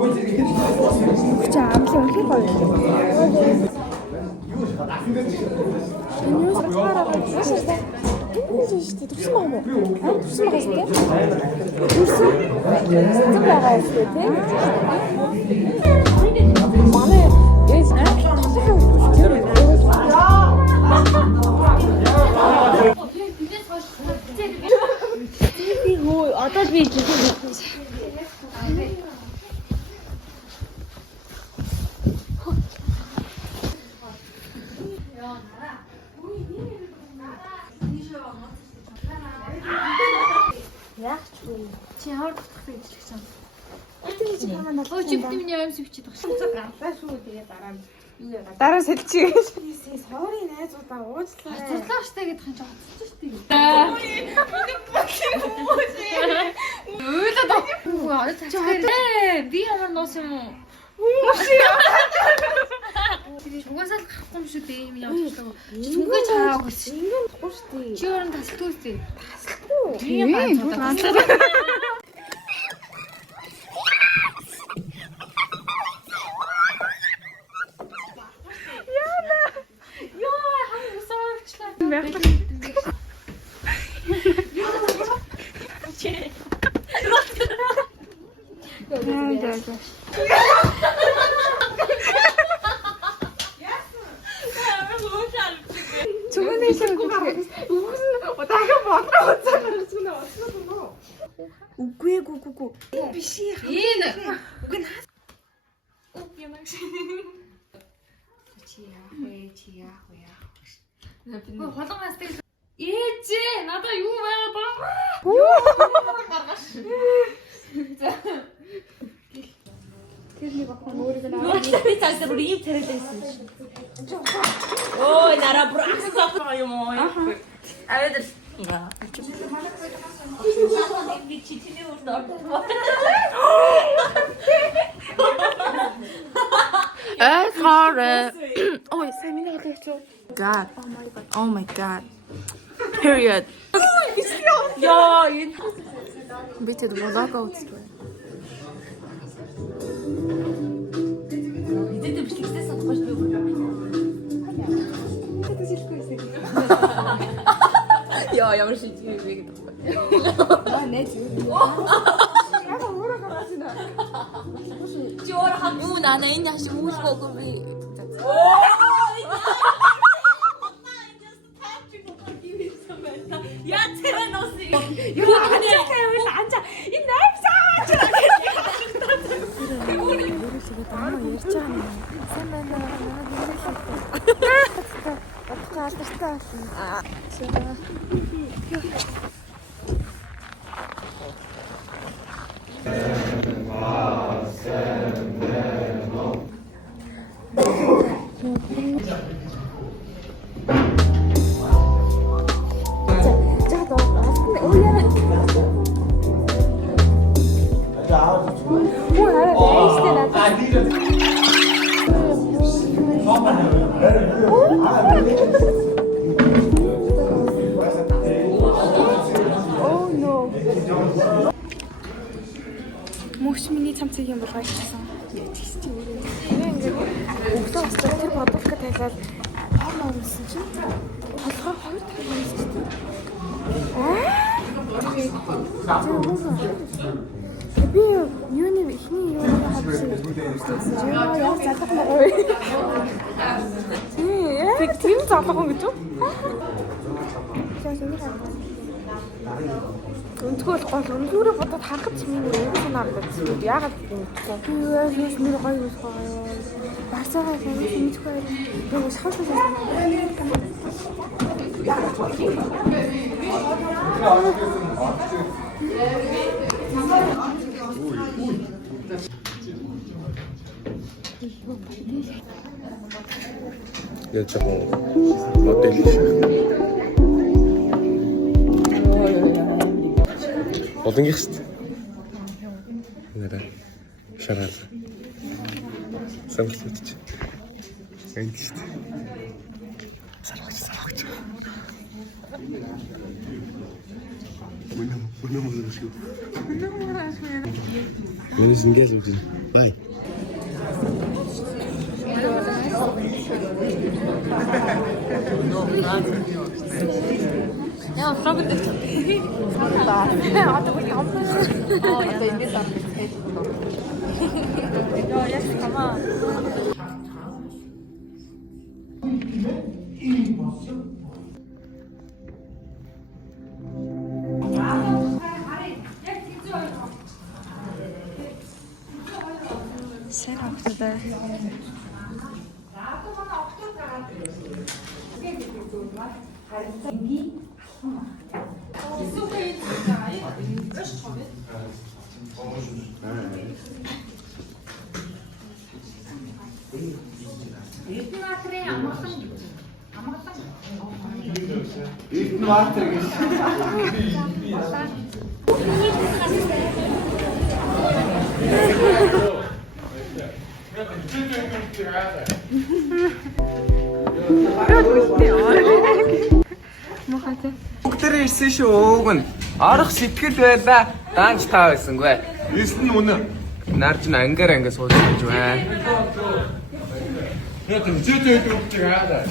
진짜 암시 엄청 걸려. Ini sekarang aja. Ini dursun mu? Ha? Dursun mu işte? Dursun. Sıktım ya işte. Bana 이거 어차피 주소 Яг ч үгүй. Чи хавар татах гэж хэлсэн. Өтөний чи хамаа надад. Өө чиптэмний аимс бичиж тагш. Гартаа шүү тэгээ дараа нь юу яагаад. Дараа сэлчээ гэж. Сорри найзуудаа уучлаа. Цуглаа штэ гэдэг юм чи хоцсон штэ. Өөдөө би ямар ноос юм уу? Угаасаа гарахгүй юм шүү дээ. Юм явж байгаа. Түнгээ чараагүй гэсэн. Ингэн тахгүй шүү дээ. Чи өөрөө тасалгүй шүү дээ. Тасалгүй. Тийм байна. Яна. Яа, хам сорчлаа. Үгүй. Биш ээ. Үгүй наа. Үгүй юм шиг. Чи яах вэ? Би холонгоос тэг. Ээжээ, надаа юу байгаад байгаа? Юу гаргаш. Тэр нэг охин өөрийгөө наваа. Би цаасаа бүр ийм царайлсан шин. Ой, нараа бүр асуух юм уу? Аваад яа. Би чичний урд ордоо. Sorry. Oh, сайн миний хэлээч юу? God. Oh my god. Period. Яа, энэ би тэд болоогоо үзтээ. Эцэд бичлэгтэй санахгүй шүү дээ. Тэд зилгүй эсэх. Яа, ямар шиг юм бэ гэдэг байна. Аа, нэ зү. Яа, өөрөө гараад байна. Чи өөрөө хагуу наа энэ хаш үүлгөөгүй би. Яа, тэрэ носи. Юу анчаа анчаа. Энэ найфсаа. Өөрөөсөө даа ярьж байгаа юм. Сайн байна. Батга алдартай болно. Мөч миний цамцыг юм болгож ирсэн. Тэгс чи өөрөө. Ингээд өглөө бас тэр бодолтой тавиад форм оруулсан чинь толгой хоёр дахин хийсэн. Би юуны ихний юуны хавсан. Яа залах маа. Тийм залах юм гэж үү? Өнтгөл гол өнлүүрээ бодоод харахад ч миний өнгө санагдаж яагаад гэдэггүй. Би яаш миний гоё биш гоё. Барсагаа санаж мэдгүй. Би шахах Я чего модель шахах. Одон гих шүү дээ. Нэрээ шараад. Самхич үтчих. Энд шүү дээ. Сарвагч. Үнэн шүү. Энэс ингээл үү. Бай. Яа, фрог дэвч. Одоо би амлаа. Одоо эндээс авах гэж. Яа, яс камаа. Сайн хавтаа. Бүгдээр ирсэн шүү өөг нь. Орох сэтгэл байла. Даанч таа байсангүй. Эсний үнэ. Нарж н ангаар ангаа сууж байж байна. Яг зүйтэй өгч байгаа.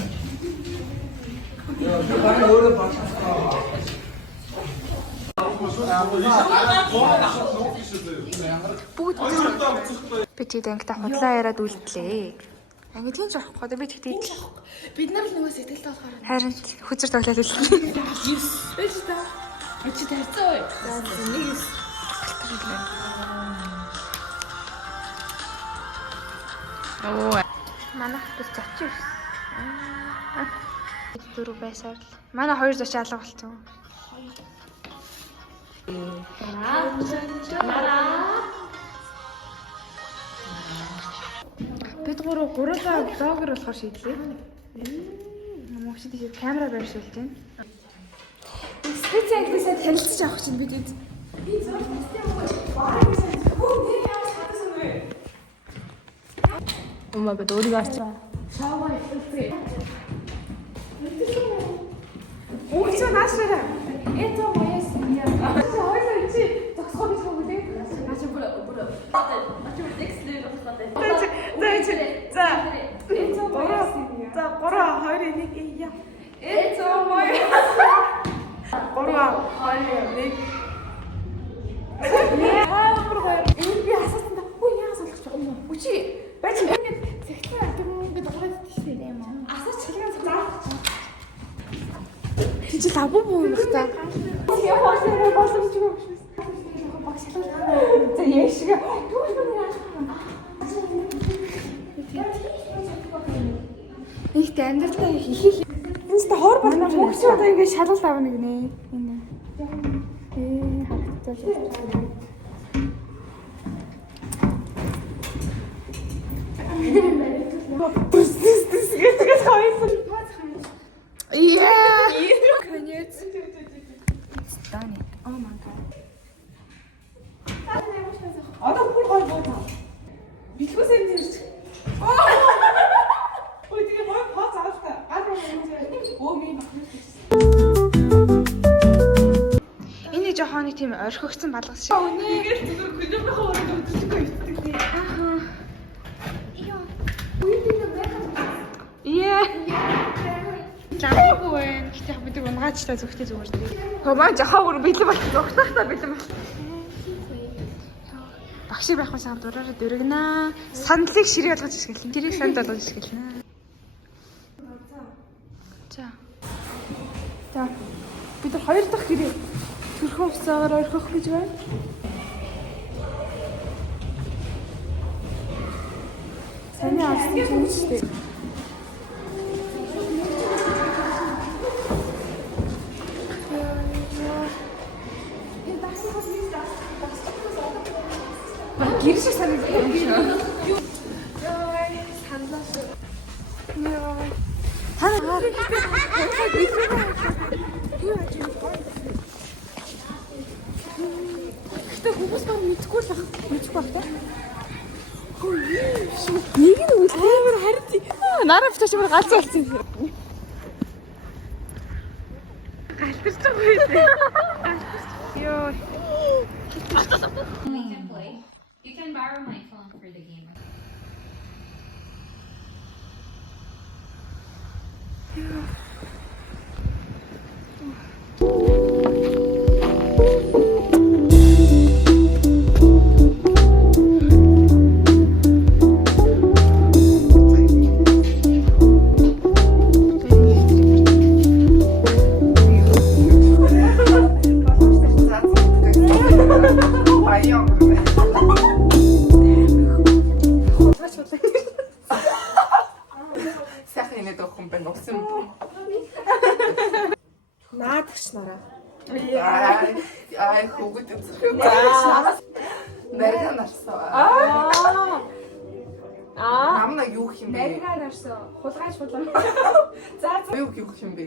Би чи ангитай худлаа яриад үлдлээ. Анги тийм ч авахгүй. Би тэгтээ бид нар л нөгөө сэтгэлтэй болохоор харин хүчээр тоглоод үлдлээ. Биш та. Чи тарцаа ой. За нэг оо манай хатас зочих. Дөрөв байсаар л. Манай хоёр зоч алга болцсон. Бид гурлаа блогер болохоор шийдлээ. Мөчид тийш камера байршуулж байна. Специалисттэй танилцж авах чинь бид би зөв Умаа бод өөрийгөө арч. Шаваа ихтэй. Ууч наашраа. Это моя семья. Хойлоо чи зогсохоо биш үү лээ. Наач бүр. Ачи текст лээ тохтой. За. Это моя семья. За, бороо 2-1 яа. Это моя. Бороо 2-1. Яа, бороо. Энэ би асуусан да. Хөө яа сонсож байгаа юм уу? Үчи. Бач ингээд зэгтээ атам би дуурайд тийштэй юм аа. Асууч чилгэн заах чинь. Чи лабу муу юм та. Яа хоосоо болсон ч юм уу? За яшиг. Ихтэй амьдралаа их. Энэ хоор болно. Хөөс одоо ингээд шалгалт авна гинэ. Энэ. Харагдаж. Тэгээс хойсон. Яа. Конец. Стани. Oh my god. Одоо бүр гой боо. Билгүүс юм дэрч. Ой тэгээ мой пац аалта. Гадаа оо ми бахнаас. Энэ жоохон нэг тийм орхигдсан балгас шиг. Үнийг зүгээр хөдөлгөөнийхөө урд өдөржингөө итдэг тий. Ахаа. Яа. Жаагүй байна. Гэтэ яг бид унгаачлаа зүгтээ зүгээр тий. Хөөе жахаагүй бэлэн болчих. Зогсоохтой бэлэн болчих. Багшиг байх байсан дураараа дөргөнаа. Сандлыг ширээ болгож ишгэлнэ. Ширийг санд болгож ишгэлнэ. За. Бид нар хоёр дахь гэрээ төрхөн уцаагаар орхих гэж байна. Саний авсан юм шүү дээ. Гэрш санагдаж байна шүү. Яа, сандлаа. Яа. Хаа. Гэтэ хүмүүс баг мэдгүй л баг та. Нэг нь үл амар харин нараа битэж амар галзуу болсон юм. Галтарч байгаа юм. Йоо. borrow my phone for the game? Сайхан инээд өгөх юм байна. Усан. Наадагч нараа. Ай хүүхэд үзэх. Нарийн нарсаа. Намна юу гэх юм бэ? Нарийн нарсан. Хулгайч хулгай. За Юу гэх юм бэ?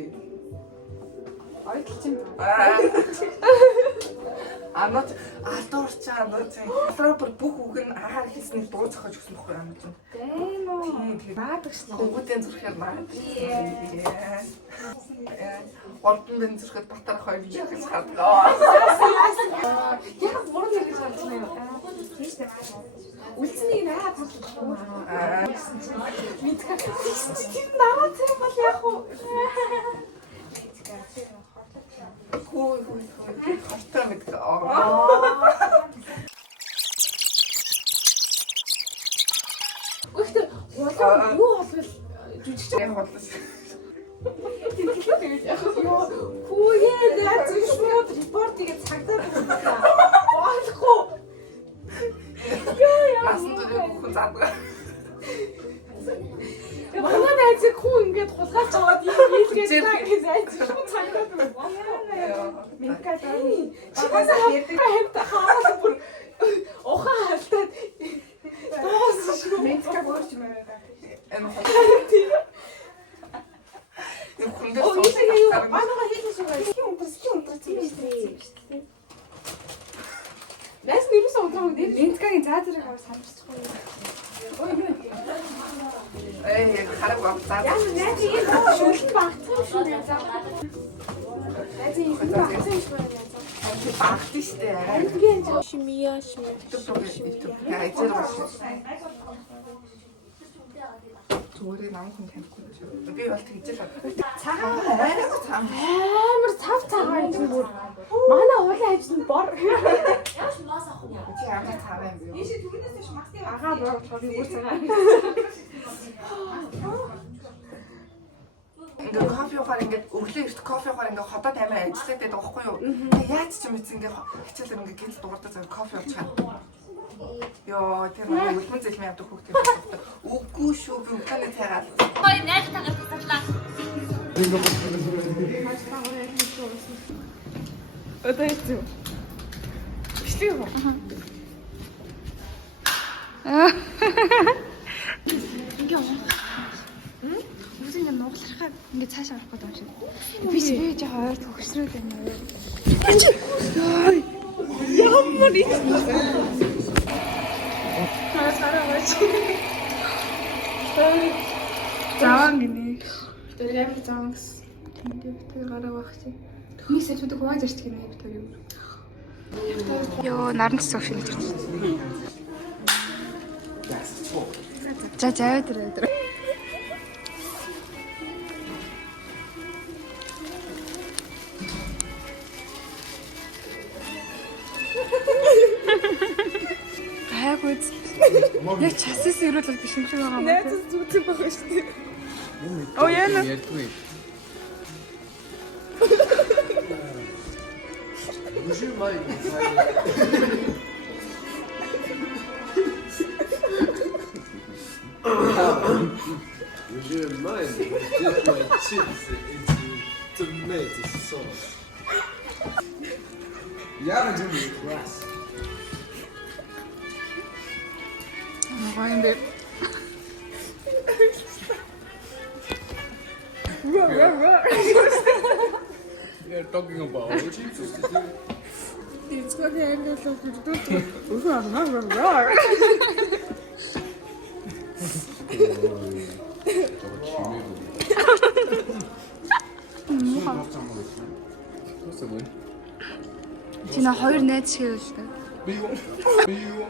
ойдлчин. Анаа алдуурчаа алдраа бүр бүх үг нь агаар хийсний дуу зохиож өгсөн байхгүй юм чинь. Тийм үү. Наадагч нараа. Хүүхдийн зүрхээр наад. Ордон бэн зүрхэд батар хоёр гэж хадгаа. Яг бүр нэг гэж бодсон юм. Тийш дээ. Үлцнийг наад бодлоо. Мэдээ. Тийм нараа тийм бол яг уу. Хөөе. Хортоо мэдээ. Гэхдээ улаан юу болвол жүжигч Яг бодлоо. Хүүе наад зүгшмүүд репортигээ цагдаад байна. Болохгүй. Насан туршид хүн задгаа. Манай найзыг хүн ингээд хулгайч аваад ийм хийлгээд байгаа гэж айцгүй цагдаад байна. Минкад чигээс хавтаа хаалт бүр ухаан халтаад доос шүү. Минкад борч маяга. Хүндээ Манайга хийлээ шүү. Унтрас юм шүү. Нас нэрээс унтрах үү? Минкагийн заазрыг аваад санарчихгүй. хараг багцаа. Яа найз ийм шүлэн багцсан шүү дээ. Найз ийм багцсан шүү дээ. Багт штэ. Ангиэн шимия шимия. Яйцэр баш. Зүгээр нам хүн танихгүй шүү. Би бол тэгж л Цагаан цаам. амар цав цагаан юм бүр. Манай уулын ажил бор. Чи ямар цаам юм бэ? Агаа бор би бүр цагаан. Ингээ кофе уугаар ингээ өглөө эрт кофе уугаар ингээ ходоод амир ажиллаад байдаг байхгүй юу? Тэгээ яаж ч юм ийц ингээ хичээлэр ингээ гинц дуурдаа цаг кофе уучихаа. Йоо тэр нэг үлмэн зэлмээ явдаг хүүхд юм. Үгүй шүү би өглөөний цайгаад. Хой найз тагаас таслаа. Одоо яцгүй. Бичлэг юу? Ингээ ингээ нуглахаар ингээ цаашаа авах гэдэг юм шиг. Би жоо ойр төгсрөөд байна уу? Ямар их. Хараа гооч. Заан гинэ. Тэр ямар заан гэсэн. Тэндээ тэр гараа байх чи. Төхнийсээ ч хувааж ирч гинэ тэр юм. Йоо наран гэсэн үг шиг гэж байна. За тэр. Гайгүй. Яг часаас ирүүлэл биш юм шиг байгаа юм. Найз зүгцэг байх шүү дээ. Оо яна. Ярьдгүй. Бужи май. Would you mind dip my chips into tomato sauce? Яа гэж юм бэ? Find it. We are talking about chips. It's got the end of the Чи на хоёр найз шиг л дээ. Би юу?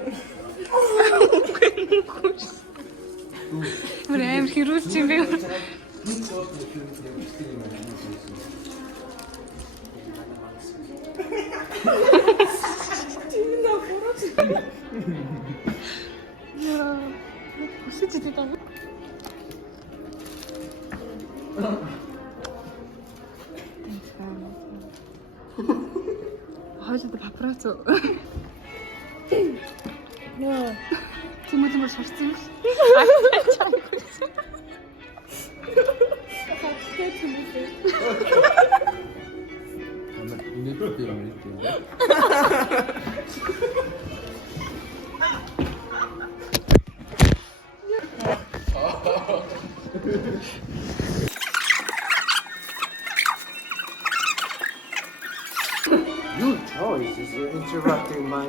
Бүр амар хэрүүлж юм бэ? Яа. Үсэж идэх юм. Хойлоо папараццо. Яа. Тэмүүлмээр шарцсан юм шиг. Your choice is interrupting my.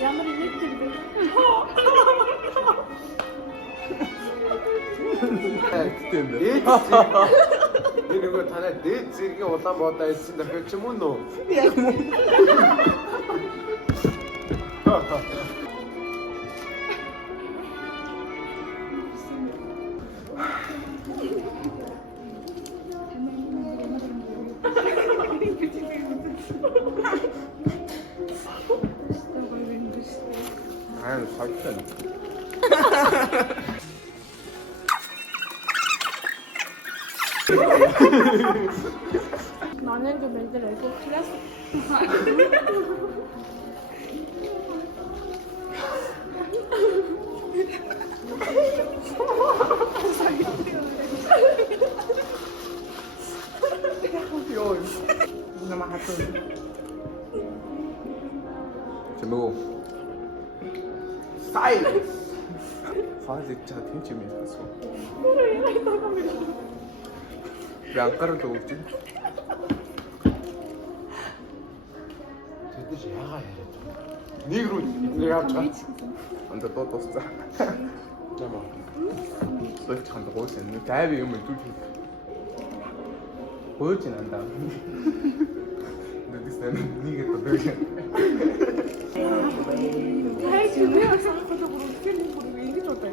Ямар нэг юм бэ? Би нөгөө танай дээд зэргийн улаан бодоо хэлсэн дахиад ч юм уу нөө? Яг юм. Аа, хайтай. Нанянг мэдэр айгүй класс. Йой. Намахатсан. Чимээгөө. Silence. Хаалт чад тийм ч юм яасан. Би анхаарал өгч байна. Тэдэж яагаа яриад байна? Нэг рүү эднийг авч байгаа. Анда дууссан. Яма. Сольч ханд гоос энэ тайв юм идүүч. Хөөж нандаа. Дэвсэн нэг их бодож. Хайч юу яасан гэдэг нь бүр ингэж бодоо.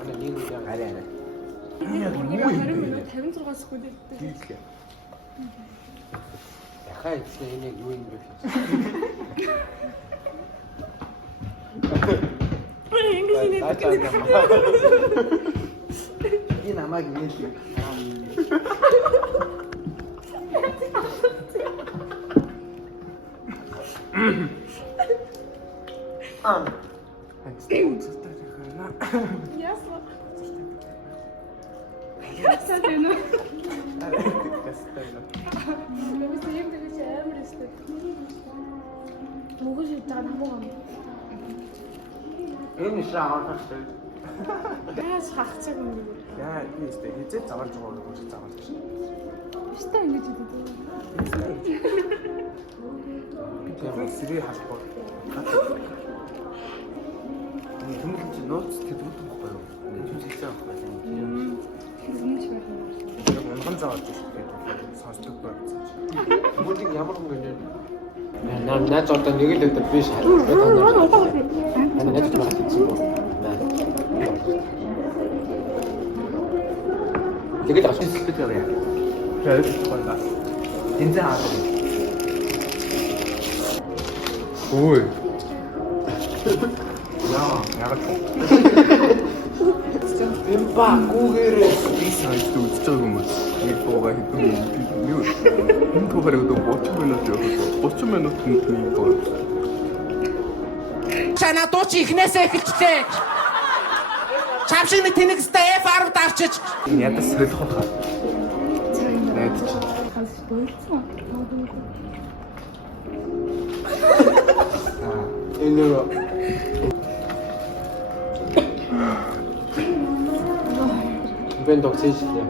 Ана нэг үг гараа арай. Яг нэг 56 секунд хэлдэг. Хийлээ. Яхаа эцэг энийг юу юм бэ? Ингэж инээд. Энэ намайг нээлээ. Ханцтай захана. Яасан. Яасан тийм үү? Тэстэй. Намайг тийм гэж амар өстэй. Могож идэх хамаагүй. Энэ шаахтай. Яаж хахчих юм бэ? Яа, тиймээ хизээ загалж байгаа юм шиг загалж шин. Бистэ ингэж идэх. Тэр сэрий халбар. Энэ хүмүүс чи нууц тэтгэдэг байхгүй юу? Энэ ч хэлсэн байхгүй юу? Хүмүүс байх юм. Яг унган заалж шүү. Сонсдог байсан. Бүгд ямар хүн гэнэ? Наад одоо нэг л өдөр биш харагдаад байна. Таны нэг л хэлсэн юм. Тэгээд асууж хэлдэг юм яа. Тэр байна. Тэнцээ аа. Ой. Яагаад Энэ багуугээрээ би сайд үзэж байгаа юм уу? Нэг буугаа хэдэн юу? Энэ буугаар өдөө 30 минут явах. 30 минут нэг буу. Чана дууч ихнээсээ эхэлжтэй. Чамшиг нэг тэнэгстэй F10 дарчиж. Ядаж солих хаа. Найдаж. Хас болцсон. энэ бэн доксиж яа.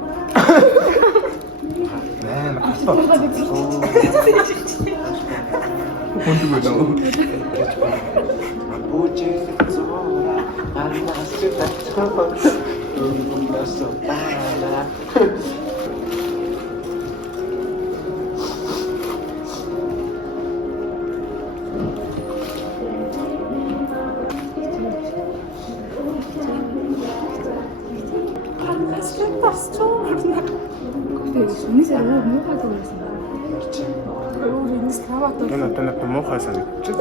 Наа, хатаа. Хүнд байна уу? Бүүчээ зураа алнаас Энэ муухай санагдчих.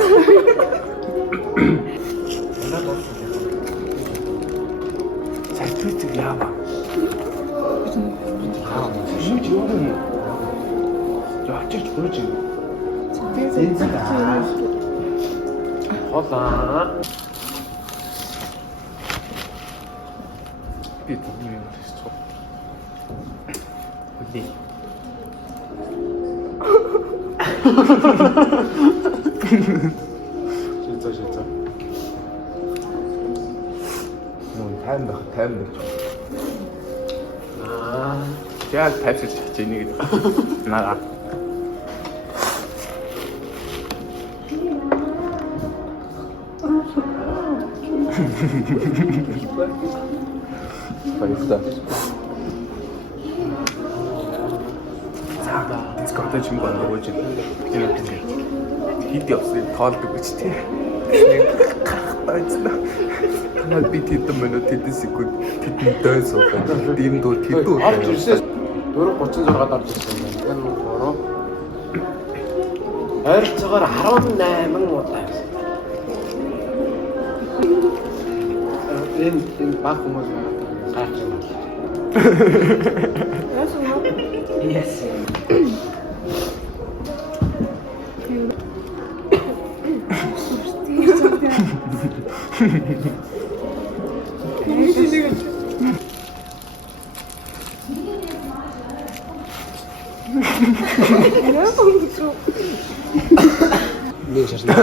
Сайтвч яава. Яачих гүйж юм. Хоолаа. Би түүний юм хэлчихв. Үгүй. Шилжээ. Мөн тайм. Яг тайвширч хичээний гэдэг. Наа. Баярлалаа. Скотч юм байна уу гэж. Хит явсан тоолдог гэж тий. Хайцна. Танаа би тэдэн минут тэдэн секунд тэдэн дай суугаад дим дөө тэдүү. Авч ирсэн. 4:36-д орж ирсэн юм. Энэ 3. Ойролцоогоор 18 удаа. Энэ баг хүмүүс гайч юм. Yes. Нэг шашна.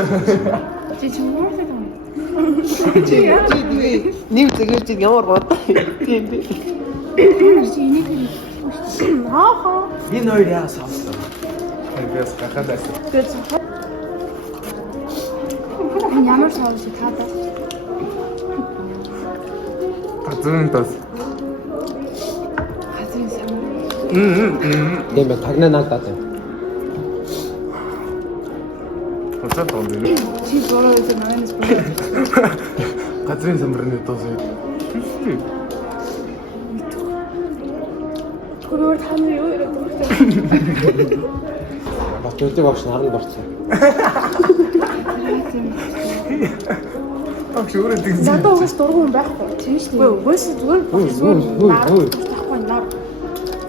Чи чимээрээ тань. Нэг зэрэг ямар бод. Тийм. Чи энийг хаа. Энэ хоёр яа сонсоо. Тэгээс гахаад байсан. Ямар сав шиг хадаа. Газрын тас. Хазин сам. Тийм бай тагнаа наадаад байна. Хоцоо тонд. Чи бороо гэж манайс боо. Газрын самбарны тос. Гөрөөр таны юу яриад байгаа вэ? Бат үүдэг багш наранд орсон. Багш өөрөө тэгсэн. Надад угаас дургуун байхгүй. Тийм шүү дээ. Угаас зүгээр байхгүй нар.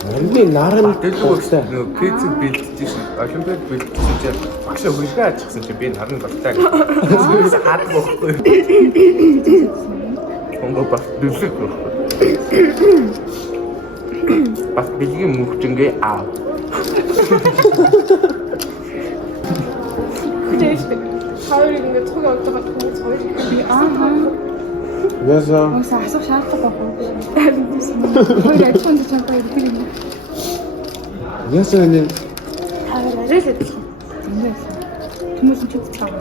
Нарны наран Тэгвэл нөгөө КЦ бэлтжсэн. Олимпиад бэлтжсэн чинь багшаа хөлгөө ачсан чинь би нарны болтой. Зүгээс хаад бохгүй. Онго бас дүсэх бохгүй. Бас бигийн мөвчнгээ аав. Хоёрыг ингээд цуг явуулдаг хүмүүс хоёр. Яса. Угаас асуух шаардлагатай байхгүй. Хоёр ажихын чамтай ирдэг юм. Яса энэ Хараа арай л адилхан. Хүмүүс ч үздэг.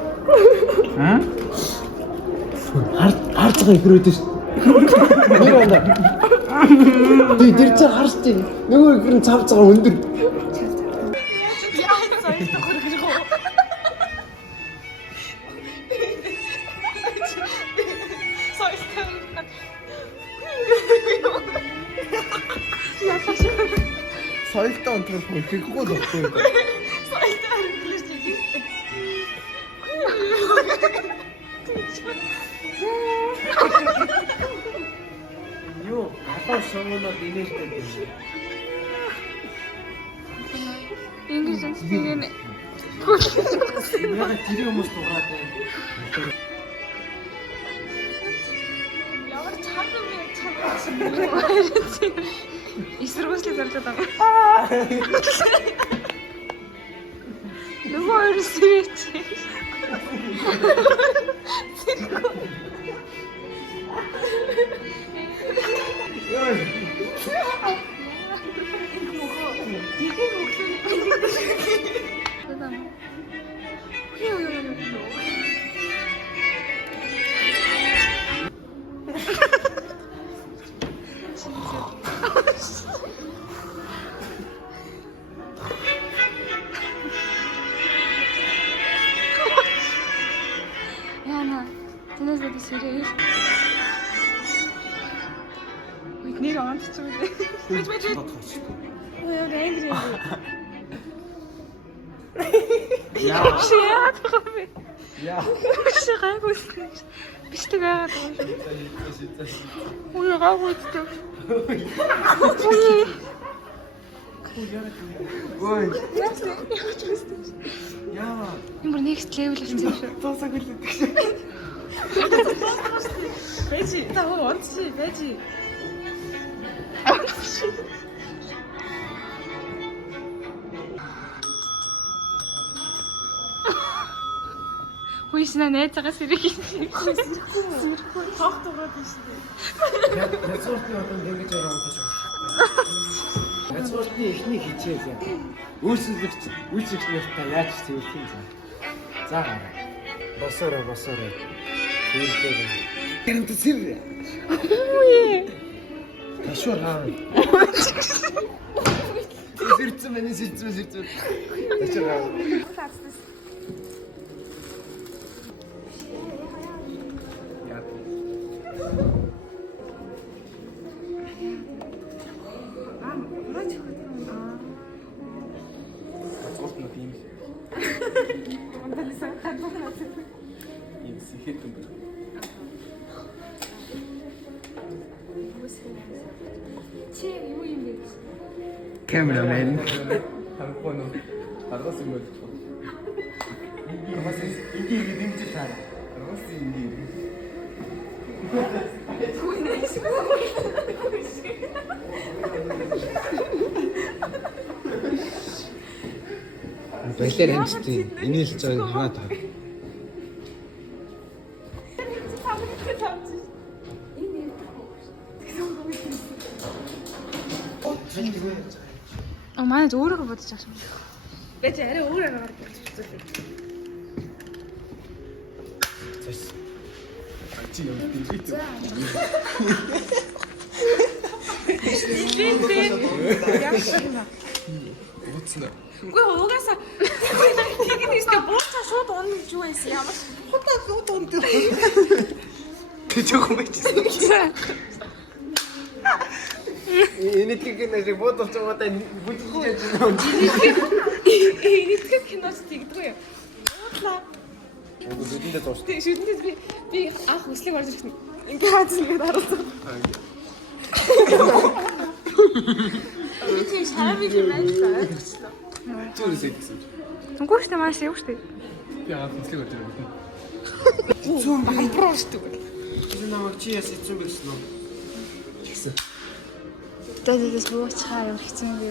харцгаа ихрээд шүү. Нэг байна. Би тэр чинь харж чинь нөгөө ихэр нь цавцгаа өндөр. Соёлтой онцгой хөлөхгүй л бохгүй. Юу, хатаа шонгонод инээштэй. Ингэж юм. Яг тэр хүмүүс дуурайд байна. Ямар чанга бэ чанга. Эсэргүүцлийг зорлоод байгаа. Нөгөө өрсөж. Тэнэс бод сэрээ. Бид нэр онц ч юм дээ. Бич. Ой, ангри. Яа. Яа. Гайгүй. Биштэй байгаад байгаа шүү. Ой, гайгүй ч. Ой. Яа. Ямар next level болсон юм шүү. Тоосаг үлдэх шиг. Бэжи, таа онц чи бэжи. Хүйснэ найзгаа сэрэг юм. Сэрхгүй. Тоохтогоод байна шүү дээ. Нэцгортны одоо ингэж яруу тааш байна. Нэцгортны эхний хичээл. Үйлчлэгч нартай яаж цэвэрлэх юм за. За гараа. Босоорой. Цэвэрлээ. Гэнт цэвэр. Ой. Ташуур хаа. Сэрцэн. Ташуур хаа. Чи юу юм бэ? Cameraman. Хампоно. Аргас юм байна. Аргас ингийг дэмжиж таа. Аргас ингийг. Баялаар амжтыг инээлж байгааг хараад таа. Манай өөрөөгөө бодож байгаа юм. Бэж арай өөрөө гараад ирчихсэн. Чи юм дийгтэй. Уцна. Үгүй угаасаа тийм нэстэ буучаа шууд унах гэж юу байсан ямар хутаа шууд ундаг. Тэ жоохон байчихсан. Энэтхийг нэр бодож байгаа бүжиж яаж байна. Энэтхэг киноч тэгдэггүй юу? Уутлаа. Бүжиндээ дуус. Тэг шүдэндээ би анх хүслэг орж ирсэн. Ингээ хаац ингээд харуулсан. Тийм шармиг юм байна. Чүрээс идсэн. Үгүй шүү дээ маш юу шүү дээ. Би аваад хүслэг орж ирсэн. Зүүн бамбруу шүү дээ. Тэр намайг чи яс хэцүү гэсэн үү? Тэгсэн. Дэдээс буучаа ямар хэцүү юм бэ?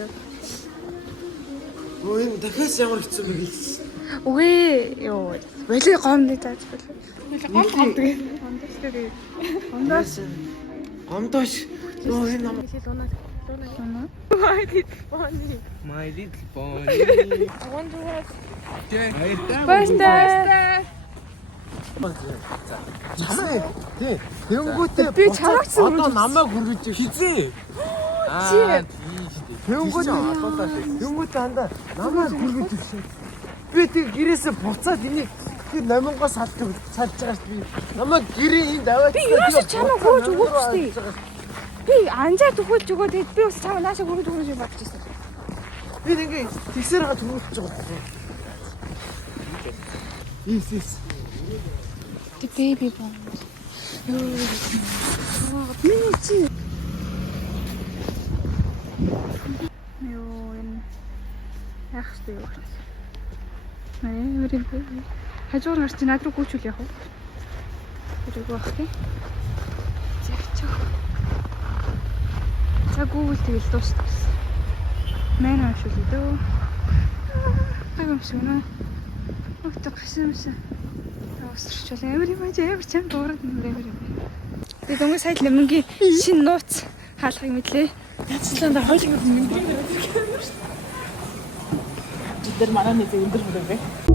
Өө энэ дахиас ямар хэцүү бэ гэсэн. Үгүй ёо. Болий гомны тааж болоо. Гомд гомдаг. Гомдаг шүү дээ. Гомдоос. Гомдоош. Нөө энэ нам. Луна. My little pony. I wonder what. Баяртай. Чамаа. Тий. Тэнгүүтээ Би чамаагч одоо намайг хүргэж Хизээ. Аа тэнгүүтээ хандаа намайг хүргэж ирсэн. Би тэг гэрээсээ буцаад энийг тэр номингоо салж байгаа шүү би. Намайг гэрээ энд аваад Би юусоо чамаа хөөж өгөөч дээ. Би анзаа төхүүлж өгөө тэгээд би бас чамаа наашаа хөрөж өгөх юм бодчихсон. би ингээ тэгсээр гаж хөргөж байгаа. Ис. The baby bomb. Мичи. Ёо энэ яах вэ? Нэрийг хажуугаар гарч над руу гүйчүүл яах вэ? Тэрийг бах тий. Зэгчөө. За гүүвэл тэгэл дуусна. Мэн аашгүй дөө. Агамшгүй наа. Өтөг хэсэмсэн. Авсарч бол амар чам дуурайд нэмэр юм. Тэгээд өнгө сая лэмэнгийн шин нууц хаалгыг мэдлээ. Яцлаанда хоёул ингэ мэдрэмж. Бид нар манай нэг өндөр мөрөө бэ.